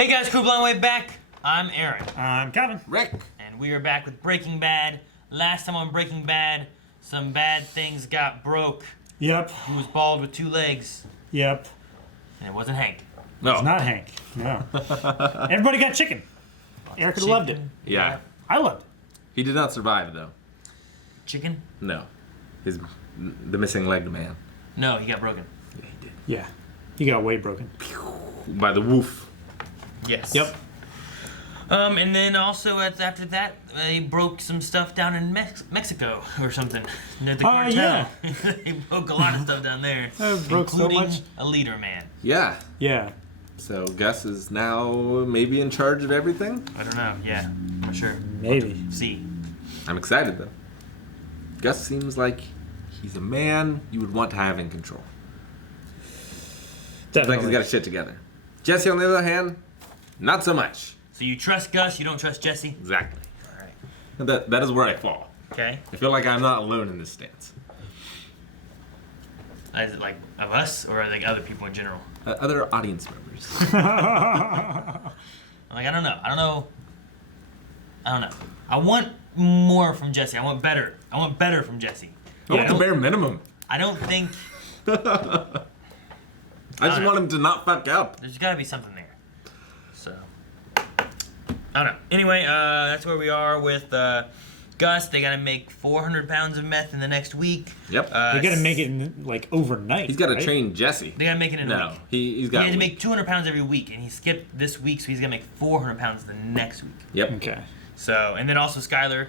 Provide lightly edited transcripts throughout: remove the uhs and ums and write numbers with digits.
Hey guys, Crew Blind Way back. I'm Aaron. I'm Kevin. Rick. And we are back with Breaking Bad. Last time on Breaking Bad, some bad things got broke. Yep. Who was bald with 2 legs. Yep. And it wasn't Hank. No. It's not Hank. No. Everybody got chicken. Erica loved it. Yeah. I loved it. He did not survive, though. Chicken? No. The missing legged man. No, he got broken. Yeah, he did. Yeah. He got way broken. By the wolf. Yes. Yep. And then also after that, they broke some stuff down in Mexico or something. Near the cartel. Yeah. They broke a lot of stuff down there. Broke so including much. a leader man. Yeah. Yeah. So Gus is now maybe in charge of everything? I don't know. Yeah, for sure. Maybe. See. I'm excited, though. Gus seems like he's a man you would want to have in control. Definitely. Like he's got his shit together. Jesse, on the other hand, not so much. So you trust Gus, you don't trust Jesse? Exactly. All right. That is where I fall. Okay. I feel like I'm not alone in this stance. Is it like of us or like other people in general? Other audience members. I'm like, I don't know. I want more from Jesse. I want better from Jesse. I want the bare minimum. I don't think I just want him to not fuck up. there's got to be something there. So, I don't know. Anyway, that's where we are with Gus. They got to make 400 pounds of meth in the next week. Yep. They got to make it in, like overnight. He's got to right? train Jesse. They got to make it in a No, week. he's got. He had to make 200 pounds every week, and he skipped this week, so he's gonna make 400 pounds the next week. Yep. Okay. So, and then also Skyler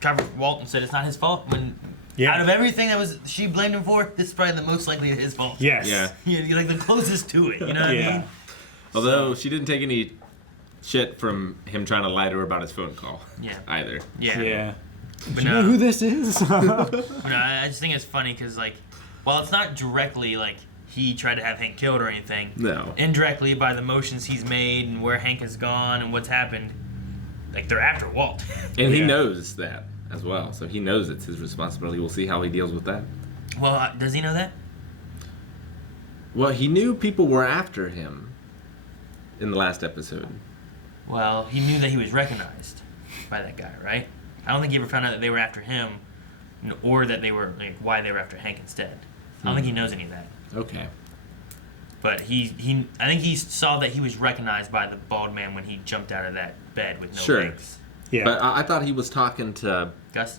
covered Walt and said it's not his fault. When Yeah. out of everything she blamed him for, this is probably the most likely his fault. Yes. Yeah. You're like the closest to it. You know what I Yeah. mean? Although she didn't take any shit from him trying to lie to her about his phone call. Yeah. Either. Yeah. Yeah. But Do you know who this is? But no, I just think it's funny because like, while it's not directly like he tried to have Hank killed or anything, No. indirectly by the motions he's made and where Hank has gone and what's happened, like they're after Walt. And he Yeah. knows that as well, so he knows it's his responsibility. We'll see how he deals with that. Well, does he know that? Well, he knew people were after him in the last episode. Well, he knew that he was recognized by that guy, right? I don't think he ever found out that they were after him, or that they were like why they were after Hank instead. I don't think he knows any of that. Okay. But I think he saw that he was recognized by the bald man when he jumped out of that bed with no Sure. legs. Yeah. But I thought he was talking to... Gus?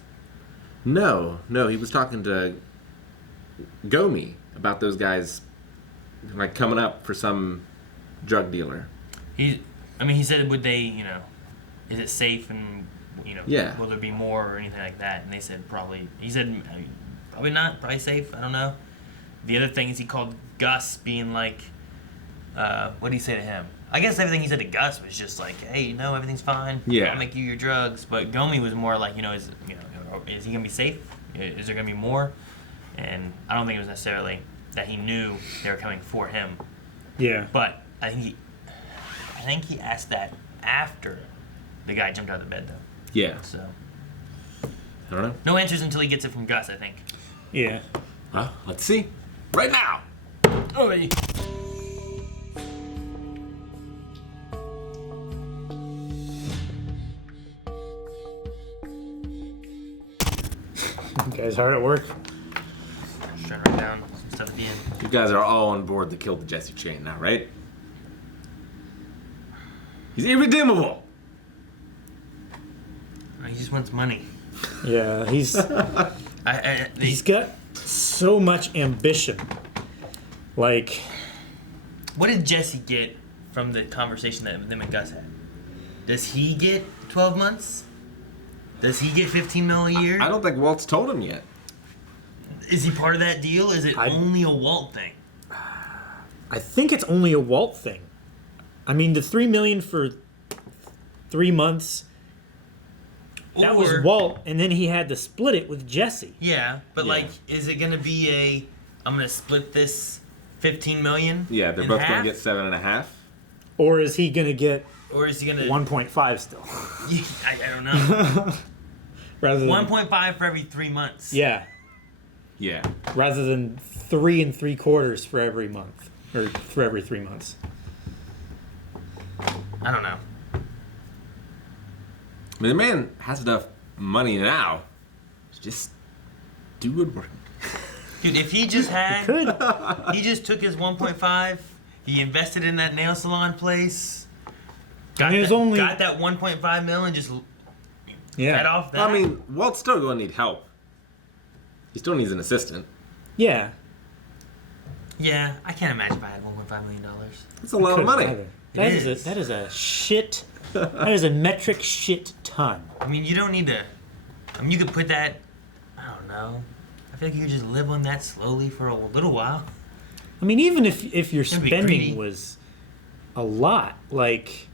No, he was talking to Gomi about those guys like coming up for some drug dealer. He said, would they, is it safe and, Yeah. will there be more or anything like that? And they said probably. He said probably not, probably safe. I don't know. The other thing is he called Gus being like, what did he say to him? I guess everything he said to Gus was just like, hey, everything's fine. Yeah. I'll make you your drugs. But Gomi was more like, is he gonna be safe? Is there gonna be more? And I don't think it was necessarily that he knew they were coming for him. Yeah. But I think he asked that after the guy jumped out of the bed, though. Yeah. So I don't know. no answers until he gets it from Gus, I think. Yeah. Well, let's see. Right now. Oh, hey. You guys hard at work? Just trying to write down some stuff at the end. You guys are all on board to kill the Jesse chain now, right? He's irredeemable. He just wants money. Yeah. He's he's got so much ambition. Like, What did Jesse get from the conversation that them and Gus had? Does he get 12 months? Does he get 15 mil a year? I don't think Walt's told him yet. Is he part of that deal? Is it only a Walt thing? I think it's only a Walt thing. I mean, the $3 million for 3 months. That was Walt, and then he had to split it with Jesse. Yeah, but Yeah. like, is it gonna be I'm gonna split this 15 million? Yeah, they're in both half? going to get 7.5. Or is he going to get Or is he gonna 1.5 still? I don't know. Rather than 1.5 for every 3 months. Yeah. Yeah. Rather than 3 3/4 for every month. Or for every 3 months. I don't know. I mean, the man has enough money now to just do good work. Dude, if he just had, Could. he just took his 1.5, he invested in that nail salon place, got, mean, it was that, only- got that 1.5 million, just fed Yeah. off that. I mean, Walt's still going to need help. He still needs an assistant. Yeah. yeah, I can't imagine if I had $1.5 million. That's a lot of Couldn't money. either. That It is. That is a shit. That is a metric shit ton. I mean, you don't need to. I mean, you could put that. I don't know. I feel like you could just live on that slowly for a little while. I mean, even if your That'd be greedy. spending was a lot, like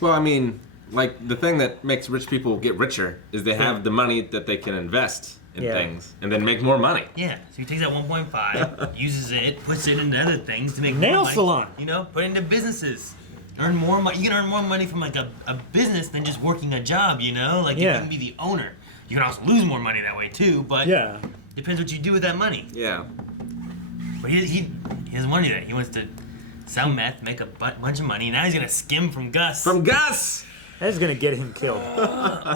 Well, I mean, like, the thing that makes rich people get richer is they have the money that they can invest in Yeah. things and then make more money. Yeah, so he takes that 1.5, uses it, puts it into other things to make Nail more money. salon. You know, put it into businesses. Earn more money. You can earn more money from like a business than just working a job. You know, like Yeah. you can be the owner. You can also lose more money that way too. But yeah. depends what you do with that money. Yeah. But he has money there. He wants to sell meth, make a bunch of money. Now he's gonna skim from Gus. From Gus! That's gonna get him killed.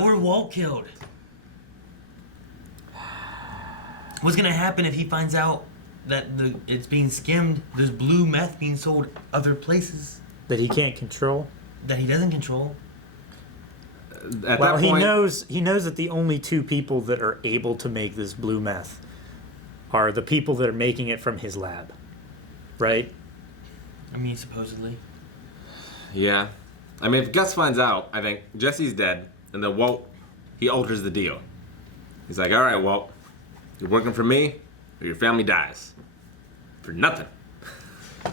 Or Walt killed. What's gonna happen if he finds out that it's being skimmed? There's blue meth being sold other places That he can't control. that he doesn't control. At Well, that he point, knows that the only two people that are able to make this blue meth are the people that are making it from his lab, right? I mean, supposedly. Yeah. I mean, if Gus finds out, I think Jesse's dead, and then Walt, he alters the deal. He's like, all right, Walt, you're working for me, or your family dies. For nothing.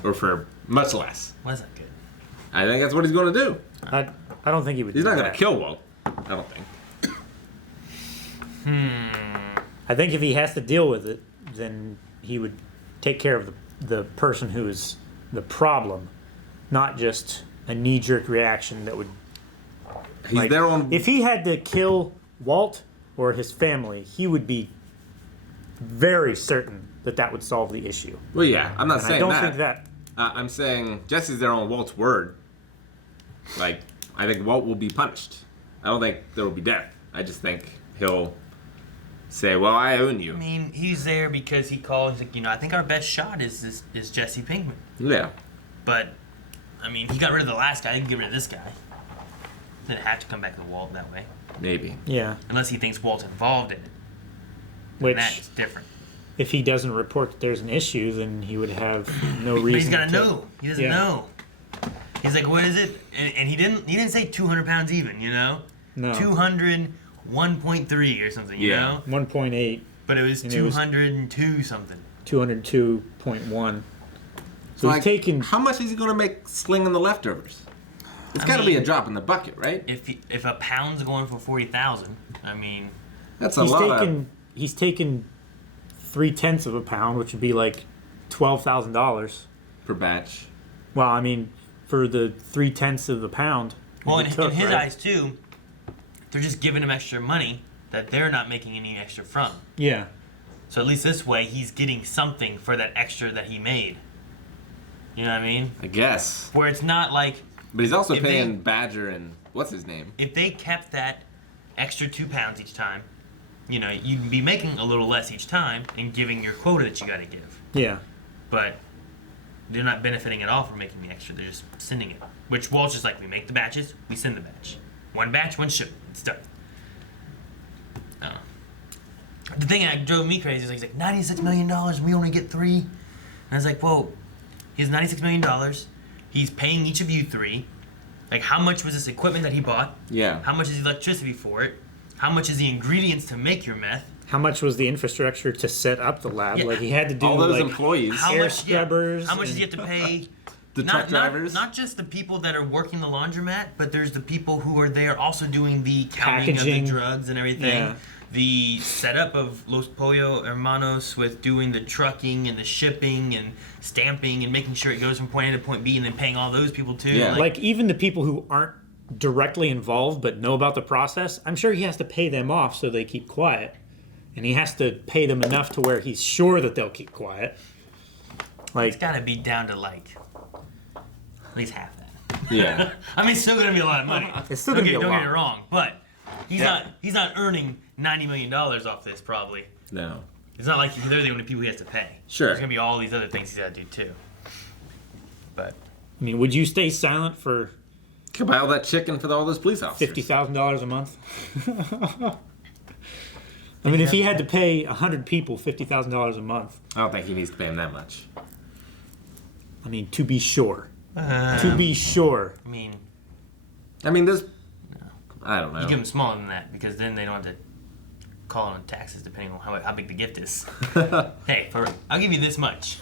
Or for much less. Why is that good? I think that's what he's going to do. I don't think he would. He's do not going that. to kill Walt. I don't think. I think if he has to deal with it, then he would take care of the person who is the problem, not just a knee-jerk reaction that would. He's like, there on... If he had to kill Walt or his family, he would be very certain that would solve the issue. Well, yeah, I'm not And I saying don't that. think that. I'm saying Jesse's there on Walt's word. Like, I think Walt will be punished. I don't think there will be death. I just think he'll say, well, I own you. I mean, he's there because he called. He's like, I think our best shot is Jesse Pinkman. Yeah. But, I mean, he got rid of the last guy. He can get rid of this guy. Didn't have to come back to Walt that way. Maybe. Yeah. Unless he thinks Walt's involved in it. Which, And that's different. if he doesn't report that there's an issue, then he would have no reason. But he's got to to know. He doesn't Yeah. know. He's like, what is it? And he didn't say 200 pounds even, No. 200, 1.3 or something, you Yeah. know? 1.8, But it was And it was- 202 something. 202.1. So Like, he's taking. how much is he going to make slinging the leftovers? It's I got to be a mean- drop in the bucket, right? If a pound's going for 40,000, I mean, That's a He's lot taken. He's taken 0.3 of a pound, which would be like $12,000. per batch. Well, I mean, for the 0.3 of the pound. well, he in took, his right? eyes too, they're just giving him extra money that they're not making any extra from. Yeah. So at least this way, he's getting something for that extra that he made. You know what I mean? I guess. Where it's not like But he's also If paying they- Badger and what's his name? if they kept that extra 2 pounds each time, you'd be making a little less each time and giving your quota that you got to give. Yeah. But they're not benefiting at all from making the extra. They're just sending it. Which Walt's just like, we make the batches, we send the batch. One batch, one shipment. It's done. The thing that drove me crazy is he's like, $96 million, we only get 3. And I was like, whoa, he has $96 million. He's paying each of you 3. Like, how much was this equipment that he bought? Yeah. How much is the electricity for it? How much is the ingredients to make your meth? How much was the infrastructure to set up the lab? Yeah. Like he had to do All those like employees. How air much, scrubbers. How much does he have to pay? The truck drivers. Not just the people that are working the laundromat, but there's the people who are there also doing the counting Packaging. of the drugs and everything. Yeah. The setup of Los Pollo Hermanos with doing the trucking and the shipping and stamping and making sure it goes from point A to point B and then paying all those people too. Yeah. like even the people who aren't directly involved but know about the process, I'm sure he has to pay them off so they keep quiet. And he has to pay them enough to where he's sure that they'll keep quiet. Like it's got to be down to like at least half that. Yeah. I mean, it's still gonna be a lot of money. It's still gonna be a Don't lot. get me wrong, but he's not earning $90 million off this probably. No. It's not like they're the only people he has to pay. Sure. There's gonna be all these other things he's gotta do too. But I mean, would you stay silent for Could buy all that chicken for all those police officers. $50,000 a month? I mean, if he had to pay 100 people $50,000 a month, I don't think he needs to pay him that much. I mean, to be sure. To be sure. I mean, there's... I don't know. you give them smaller than that because then they don't have to call on taxes depending on how big the gift is. Hey, I'll give you this much.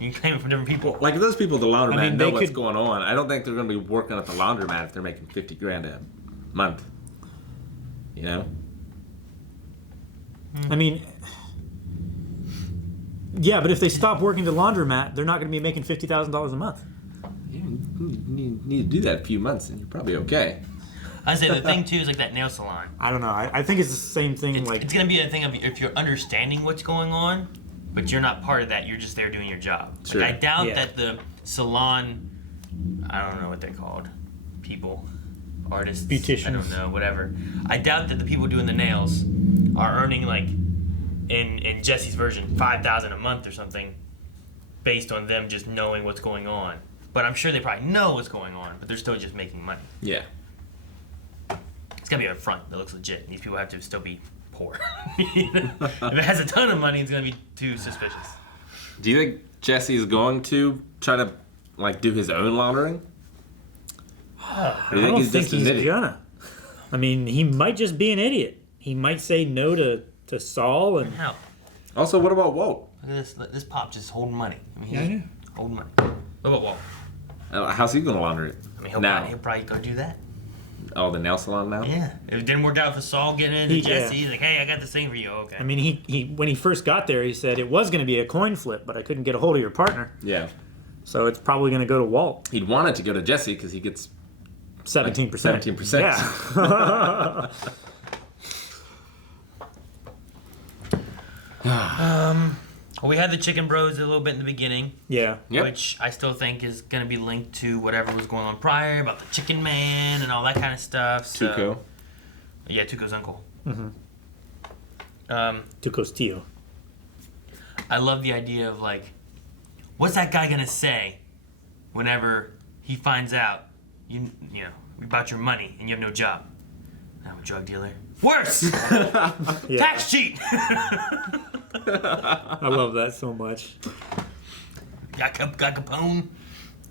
You can claim it from different people. Like, if those people at the laundromat know what's could- going on, I don't think they're going to be working at the laundromat if they're making $50,000 a month. You know? I mean, yeah, but if they stop working the laundromat, they're not going to be making $50,000 a month. You need to do that a few months and you're probably okay. I say the thing too is like that nail salon. I don't know. I think it's the same thing. It's gonna be a thing of if you're understanding what's going on, but you're not part of that. You're just there doing your job. Sure. Like, I doubt Yeah. that the salon, I don't know what they're called, people, artists, Beauticians. I don't know, whatever. I doubt that the people doing the nails are earning like in Jesse's version $5,000 a month or something, based on them just knowing what's going on. But I'm sure they probably know what's going on, but they're still just making money. Yeah. It's gotta be a front that looks legit. These people have to still be poor. If it has a ton of money, it's gonna be too suspicious. Do you think Jesse's going to try to, like, do his own laundering? I don't think he's gonna. I mean, he might just be an idiot. He might say no to Saul and. How? Also, what about Walt? Look at this. This pop just holding money. I mean, Yeah, I he's know. holding money. What about Walt? How's he going to launder it? I mean, now. he'll probably go do that. Oh, the nail salon now? Yeah. If it didn't work out for Saul getting into Jesse, he's like, hey, I got this thing for you. Okay. I mean, he when he first got there, he said it was going to be a coin flip, but I couldn't get a hold of your partner, Yeah. so it's probably going to go to Walt. He'd wanted to go to Jesse because he gets 17%. 17%. Yeah. Well, we had the Chicken Bros a little bit in the beginning, Yeah. Yep. which I still think is going to be linked to whatever was going on prior about the Chicken Man and all that kind of stuff. So, Tuco. Yeah, Tuco's uncle. Tuco's Tio. I love the idea of like, what's that guy gonna say whenever he finds out you know about your money and you have no job? I'm a drug dealer. Worse, Yeah. tax cheat. I love that so much. got Capone.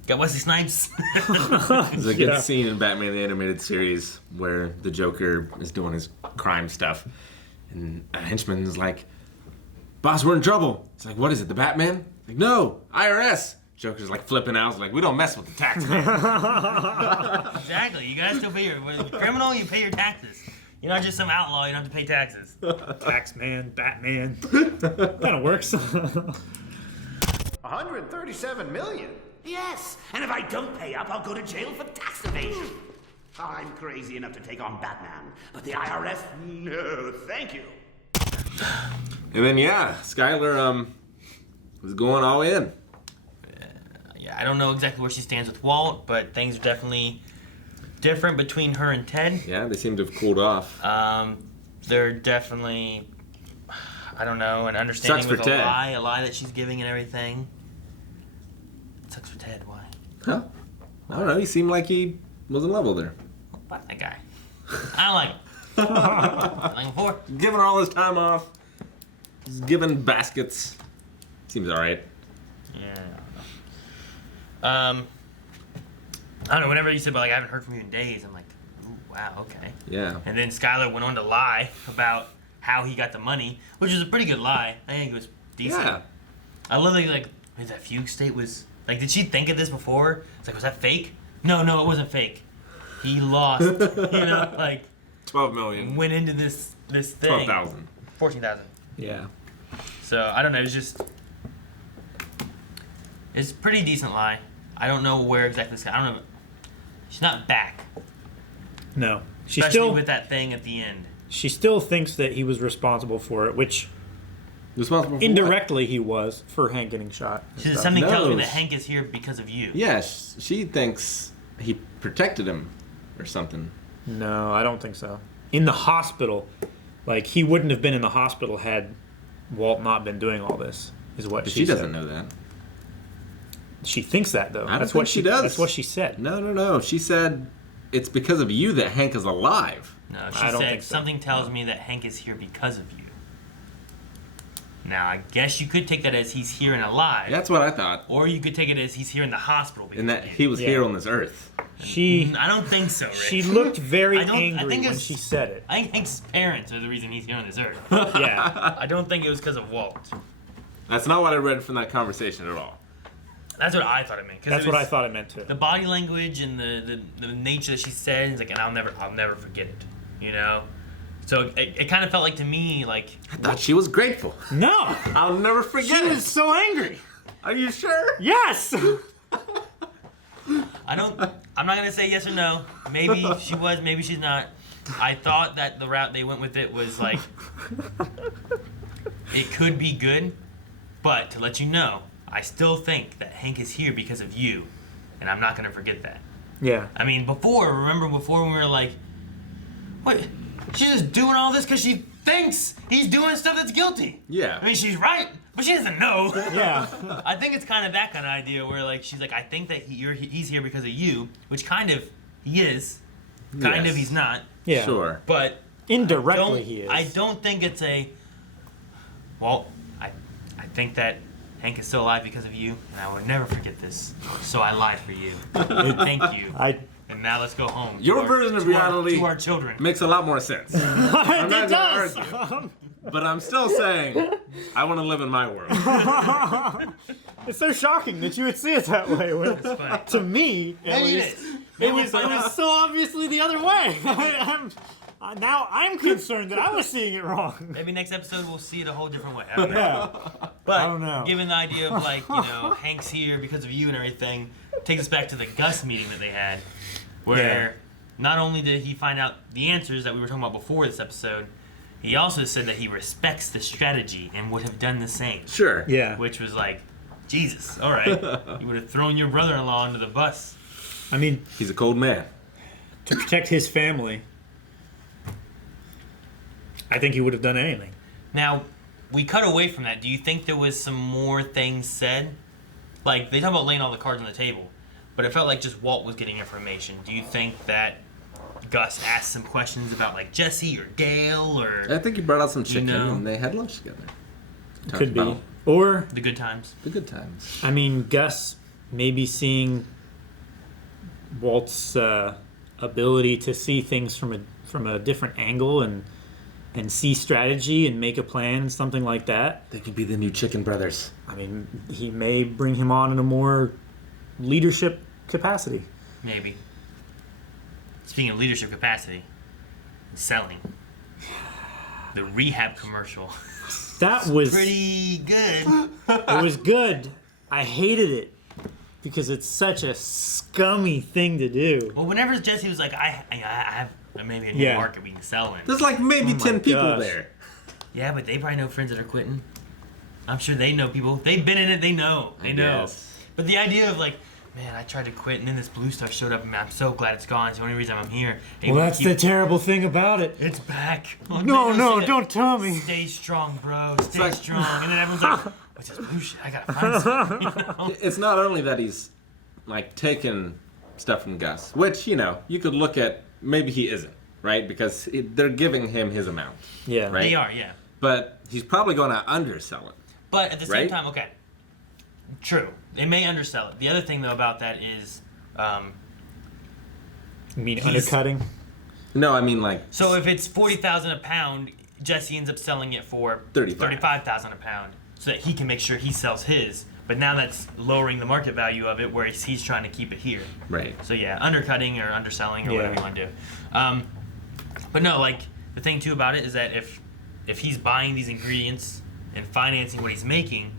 Got Wesley Snipes. There's a good Yeah. scene in Batman the Animated Series where the Joker is doing his crime stuff, and a henchman is like, "Boss, we're in trouble." It's like, "What is it, the Batman?" Like, "No, IRS." Joker's like flipping out. He's like, "We don't mess with the tax man." Exactly. You guys still pay your criminal. You pay your taxes. You're not just some outlaw. You don't have to pay taxes. Taxman, Batman. Kind of works. 137 million? Yes, and if I don't pay up, I'll go to jail for tax evasion. I'm crazy enough to take on Batman, but the IRS, no, thank you. And then Skylar was going all in. Yeah, I don't know exactly where she stands with Walt, but things are definitely different between her and Ted. Yeah, they seem to have cooled off. They're definitely, I don't know, an understanding Sucks for with Ted. a lie that she's giving and everything. Sucks for Ted. Why? Huh? I don't know. He seemed like he was in love with her. Fuck that guy. I don't like him. I like him before. Giving her all his time off. He's giving baskets. Seems alright. Yeah. I don't know. Whenever you said, like, I haven't heard from you in days, I'm like, ooh, wow, okay. Yeah. And then Skylar went on to lie about how he got the money, which was a pretty good lie. I think it was decent. Yeah. I love that, like, that fugue state was, like, did she think of this before? It's like, was that fake? No, it wasn't fake. He lost, like, 12 million. went into this thing. 12,000. 14,000. Yeah. So, I don't know, it's a pretty decent lie. I don't know where exactly I don't know. She's not back. No. She Especially still with that thing at the end. she still thinks that he was responsible for it, which Responsible for indirectly he was for Hank getting shot. Something tells me knows. that Hank is here because of you. What? Yeah, she thinks he protected him or something. No, I don't think so. In the hospital, like, he wouldn't have been in the hospital had Walt not been doing all this, is what But she she said. doesn't know that. She thinks that, though. I don't That's think what she does. That's what she said. No. She said it's because of you that Hank is alive. No, I she don't said think so. something tells me that Hank is here because of you. Now, I guess you could take that as he's here and alive. That's what I thought. Or you could take it as he's here in the hospital. Because And that of you. he was Yeah. here on this earth. I don't think so, Rick. She looked very I angry think when it's- she said it. I think Hank's parents are the reason he's here on this earth. Yeah. I don't think it was because of Walt. That's not what I read from that conversation at all. That's what I thought it meant. 'Cause That's it what I was thought it meant, too. The body language and the nature that she said, it's like, and I'll never forget it. You know? So it kind of felt like to me, like, I thought she was grateful. No! I'll never forget She it. was so angry! Are you sure? Yes! I'm not gonna say yes or no. Maybe she was, maybe she's not. I thought that the route they went with it was like, it could be good, but to let you know, I still think that Hank is here because of you, and I'm not gonna forget that. Yeah. I mean, remember before when we were like, what? She's just doing all this because she thinks he's doing stuff that's guilty. Yeah. I mean, she's right, but she doesn't know. Yeah. I think it's kind of that kind of idea where, like, she's like, I think that he's here because of you, which kind of he is, kind Yes. of he's not, Yeah. Sure. but Indirectly, he is. I don't think it's a. Well, I think that Hank is still alive because of you, and I will never forget this. So I lied for you. Thank you. And now let's go home. Your version of reality to our children. makes a lot more sense. I'm not It gonna does! argue. But I'm still saying I want to live in my world. It's so shocking that you would see it that way. funny. To me, at Maybe least, it it was so obviously the other way. Now I'm concerned that I was seeing it wrong. Maybe next episode we'll see it a whole different way. I don't know. Yeah. But I don't know. given the idea of, like, you know, Hank's here because of you and everything, takes us back to the Gus meeting that they had, where not only did he find out the answers that we were talking about before this episode, he also said that he respects the strategy and would have done the same. Sure. Yeah. Which was like, Jesus, all right. You would have thrown your brother-in-law under the bus. I mean, He's a cold man. to protect his family, I think he would have done anything. Now, we cut away from that. Do you think there was some more things said? Like, they talk about laying all the cards on the table, but it felt like just Walt was getting information. Do you think that Gus asked some questions about, like, Jesse or Dale or I think he brought out some chicken know? and they had lunch together. Talked Could be. about Or, the good times? the good times. I mean, Gus maybe seeing Walt's ability to see things from a different angle and see strategy and make a plan, something like that. They could be the new Chicken Brothers. I mean, he may bring him on in a more leadership capacity. Maybe. Speaking of leadership capacity, selling. The rehab commercial. That was Pretty good. it was good. I hated it because it's such a scummy thing to do. Well, whenever Jesse was like, I have maybe a new Yeah. market we can sell in. There's like maybe Oh my 10 people gosh. there. Yeah, but they probably know friends that are quitting. I'm sure they know people. They've been in it. They know. They know. Yes. But the idea of, like, man, I tried to quit, and then this blue star showed up, and I'm so glad it's gone. It's the only reason I'm here. Well, that's the terrible thing about it. It's back. Oh, No, man, no, say don't tell me. Stay strong, bro. Stay like- strong. And then everyone's like, what's this blue shit? I gotta find something. You know? It's not only that he's like taking stuff from Gus, which, you know, you could look at maybe he isn't, right? Because they're giving him his amount, Yeah. right? They are, yeah. But he's probably going to undersell it. But at the same Right? time, okay. True. They may undersell it. The other thing, though, about that is, You mean He's- undercutting? No, I mean like so if it's $40,000 a pound, Jesse ends up selling it for 35. $35,000 a pound, so that he can make sure he sells his. But now that's lowering the market value of it, whereas he's trying to keep it here. right. So yeah, undercutting or underselling or Yeah. whatever you want to do. But no, like the thing too about it is that if he's buying these ingredients and financing what he's making,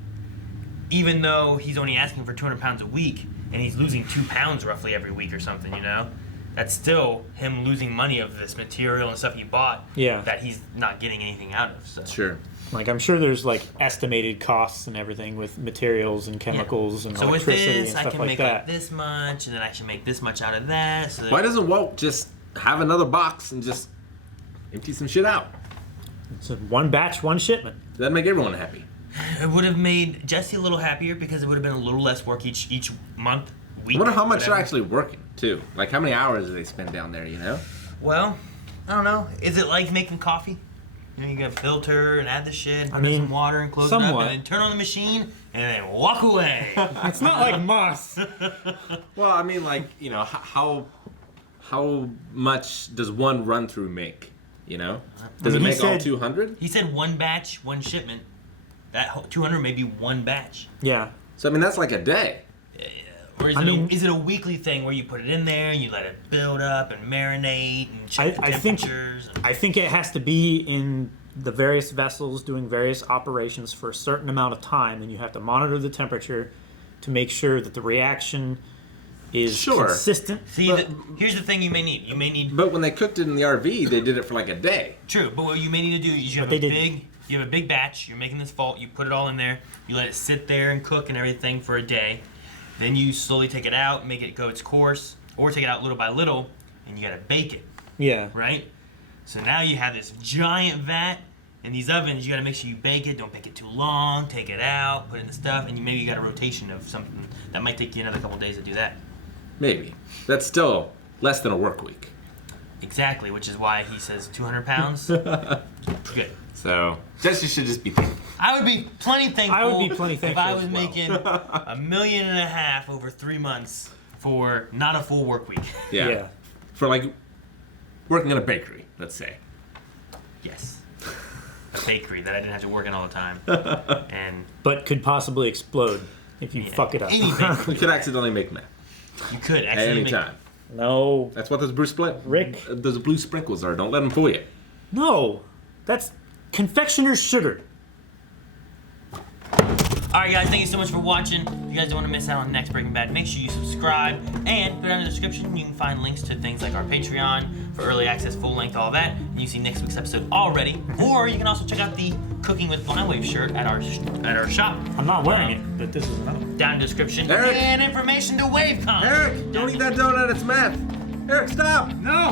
even though he's only asking for 200 pounds a week and he's losing 2 pounds roughly every week or something, you know, that's still him losing money of this material and stuff he bought Yeah. that he's not getting anything out of. So Sure. Like, I'm sure there's like estimated costs and everything with materials and chemicals and So with electricity this, and I stuff can like make that. like this much, and then I can make this much out of that. So Why doesn't Walt just have another box and just empty some shit out? It's a one batch, one shipment. That'd make everyone happy. it would have made Jesse a little happier because it would have been a little less work each month, week. I wonder how much whatever. they're actually working too. Like how many hours do they spend down there? You know? Well, I don't know. Is it like making coffee? You know, you gotta filter and add the shit, and put in some water and close it up, somewhat. and then turn on the machine, and then walk away. It's not like Moss. Well, I mean, like how much does one run through make? You know? Does I it mean, he make all said- 200? He said one batch, one shipment. That 200 may be one batch. Yeah. So I mean, that's like a day. Or is, is it a weekly thing where you put it in there and you let it build up and marinate and check the I think temperatures? I think it has to be in the various vessels doing various operations for a certain amount of time, and you have to monitor the temperature to make sure that the reaction is Sure. consistent. See, here's the thing you may need. You may need... But when they cooked it in the RV, they did it for like a day. True, but what you may need to do is you have a big batch, you're making this vault, you put it all in there, you let it sit there and cook and everything for a day. Then you slowly take it out, make it go its course, or take it out little by little, and you gotta bake it, Yeah. right? So now you have this giant vat, and these ovens, you gotta make sure you bake it, don't bake it too long, take it out, put in the stuff, and maybe you got a rotation of something. That might take you another couple days to do that. Maybe. That's still less than a work week. Exactly, which is why he says 200 pounds. Good. So Jesse should just be thankful. I would be plenty thankful. I would be plenty if I thankful was as well. making $1.5 million over 3 months for not a full work week. Yeah. For like working in a bakery, let's say. Yes. A bakery that I didn't have to work in all the time. And But could possibly explode if you fuck it up. any You bakery. could accidentally make meth You could at actually any make time. No. That's what those Rick. those blue sprinkles are. Don't let them fool you. No. That's confectioner's sugar. Alright guys, thank you so much for watching. If you guys don't want to miss out on the next Breaking Bad, make sure you subscribe and go down in the description. You can find links to things like our Patreon for early access, full length, all that. And you see next week's episode already. Or you can also check out the Cooking with Blind Wave shirt at our shop. I'm not wearing it, but this is enough. Down in the description. Eric! And information to WaveCon. Eric, don't eat that donut. It's meth. Eric, stop. No!